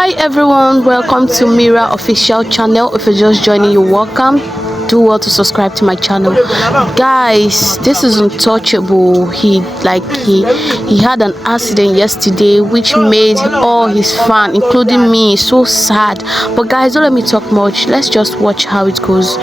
Hi everyone, welcome to Mira official channel. If you're just joining, you're welcome. Do well to subscribe to my channel. Guys, this is Untouchable. He had an accident yesterday which made all his fans, including me, so sad. But guys, don't let me talk much. Let's just watch how it goes.